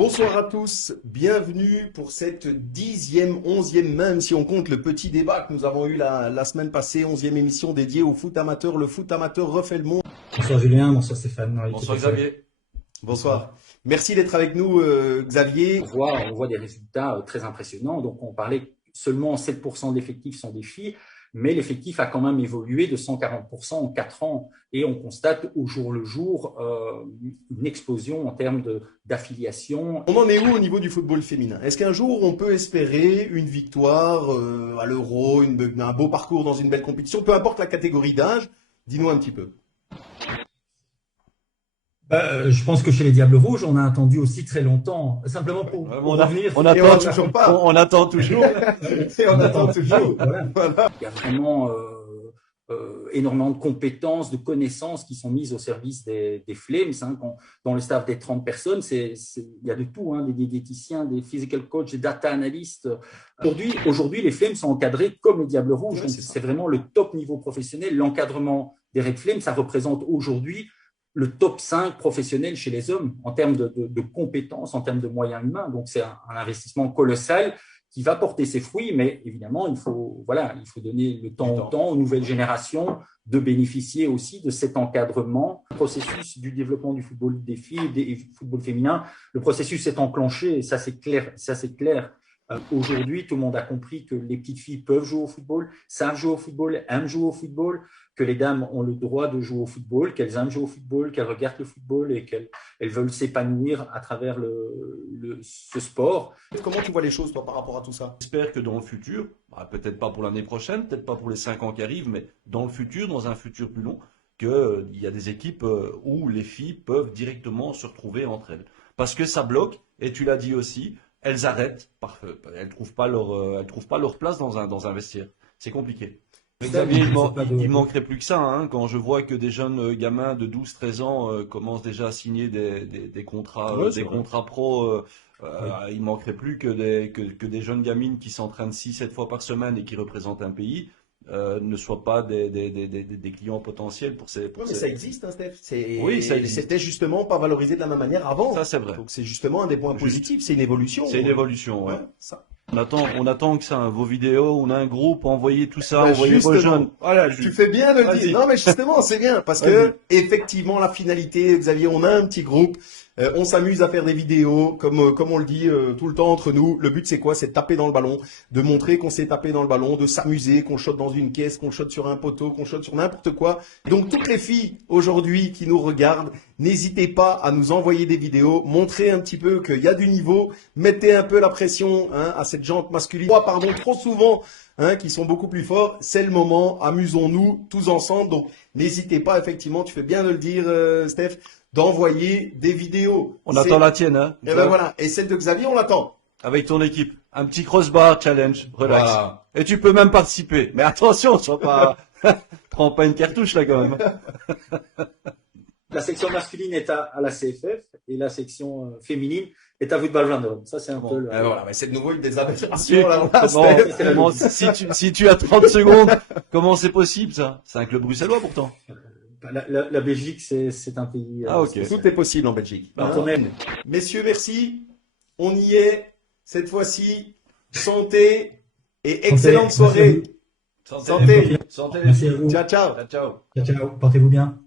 Bonsoir à tous, bienvenue pour cette 10e, 11e même, si on compte le petit débat que nous avons eu la semaine passée, 11e émission dédiée au foot amateur. Le foot amateur refait le monde. Bonsoir Julien, bonsoir Stéphane. Bonsoir Xavier. Bonsoir. Merci d'être avec nous Xavier. On voit des résultats très impressionnants. Donc on parlait seulement 7% de l'effectif sont des filles, mais l'effectif a quand même évolué de 140% en 4 ans. Et on constate au jour le jour une explosion en termes d'affiliation. On en est où au niveau du football féminin? Est-ce qu'un jour on peut espérer une victoire à l'Euro, un beau parcours dans une belle compétition, peu importe la catégorie d'âge? Dis-nous un petit peu. Je pense que chez les Diables Rouges, on a attendu aussi très longtemps, simplement pour revenir. On attend toujours pas. On attend toujours. Et on attend toujours. Voilà. Il y a vraiment énormément de compétences, de connaissances qui sont mises au service des Flames. Dans le staff des 30 personnes, il y a de tout, des diététiciens, des physical coachs, des data analystes. Aujourd'hui, les Flames sont encadrés comme les Diables Rouges. Ouais, c'est vraiment le top niveau professionnel. L'encadrement des Red Flames, ça représente aujourd'hui le top 5 professionnel chez les hommes en termes de compétences, en termes de moyens humains. Donc, c'est un investissement colossal qui va porter ses fruits, mais évidemment, il faut donner le temps au temps, aux nouvelles générations, de bénéficier aussi de cet encadrement. Le processus du développement du football des filles et du football féminin, le processus est enclenché, et ça c'est clair. Aujourd'hui, tout le monde a compris que les petites filles peuvent jouer au football, savent jouer au football, aiment jouer au football, que les dames ont le droit de jouer au football, qu'elles aiment jouer au football, qu'elles regardent le football et qu'elles veulent s'épanouir à travers ce sport. Comment tu vois les choses, toi, par rapport à tout ça? J'espère que dans le futur, peut-être pas pour l'année prochaine, peut-être pas pour les 5 ans qui arrivent, mais dans le futur, dans un futur plus long, qu'il y a des équipes où les filles peuvent directement se retrouver entre elles. Parce que ça bloque, et tu l'as dit aussi, elles arrêtent, elles trouvent pas leur place dans un vestiaire. C'est compliqué. Xavier, il manquerait plus que ça, quand je vois que des jeunes gamins de 12-13 ans commencent déjà à signer des contrats, contrats pro. Il manquerait plus que des jeunes gamines qui s'entraînent 6-7 fois par semaine et qui représentent un pays ne soient pas des clients potentiels pour ces. Mais ça existe, Steph. Oui, ça existe. C'était justement pas valorisé de la même manière avant. Ça, c'est vrai. Donc c'est justement un des points positifs, c'est une évolution. C'est une évolution, ouais. Ça. On attend que ça, vos vidéos, on a un groupe, envoyez tout ça, envoyez vos justement. jeunes. Voilà, Tu fais bien de le dire. Non, mais justement, c'est bien parce que effectivement, la finalité, Xavier, on a un petit groupe, on s'amuse à faire des vidéos, comme on le dit tout le temps entre nous. Le but, c'est quoi? C'est de taper dans le ballon, de montrer qu'on s'est tapé dans le ballon, de s'amuser, qu'on shot dans une caisse, qu'on shot sur un poteau, qu'on shot sur n'importe quoi. Donc, toutes les filles aujourd'hui qui nous regardent, n'hésitez pas à nous envoyer des vidéos, montrer un petit peu qu'il y a du niveau, mettez un peu la pression à cette jante masculine. Trop souvent, qui sont beaucoup plus forts. C'est le moment, amusons-nous tous ensemble. Donc, n'hésitez pas, effectivement, tu fais bien de le dire, Steph, d'envoyer des vidéos. On attend la tienne, Et ben voilà. Et celle de Xavier, on l'attend. Avec ton équipe. Un petit crossbar challenge, relax. Voilà. Et tu peux même participer. Mais attention, sois pas, prends pas une cartouche là quand même. La section masculine est à la CFF et la section féminine est à Football Vendôme. Ça, c'est un peu voilà, mais c'est de nouveau une des aberrations là. Si tu as 30 secondes, comment c'est possible ça? C'est un club bruxellois pourtant. La Belgique, c'est un pays. Ok. Tout est possible en Belgique. Quand même. Messieurs, merci. On y est. Cette fois-ci, santé et excellente soirée. Santé. Merci à vous. Ciao, ciao. Ciao. Ciao, ciao. Portez-vous bien.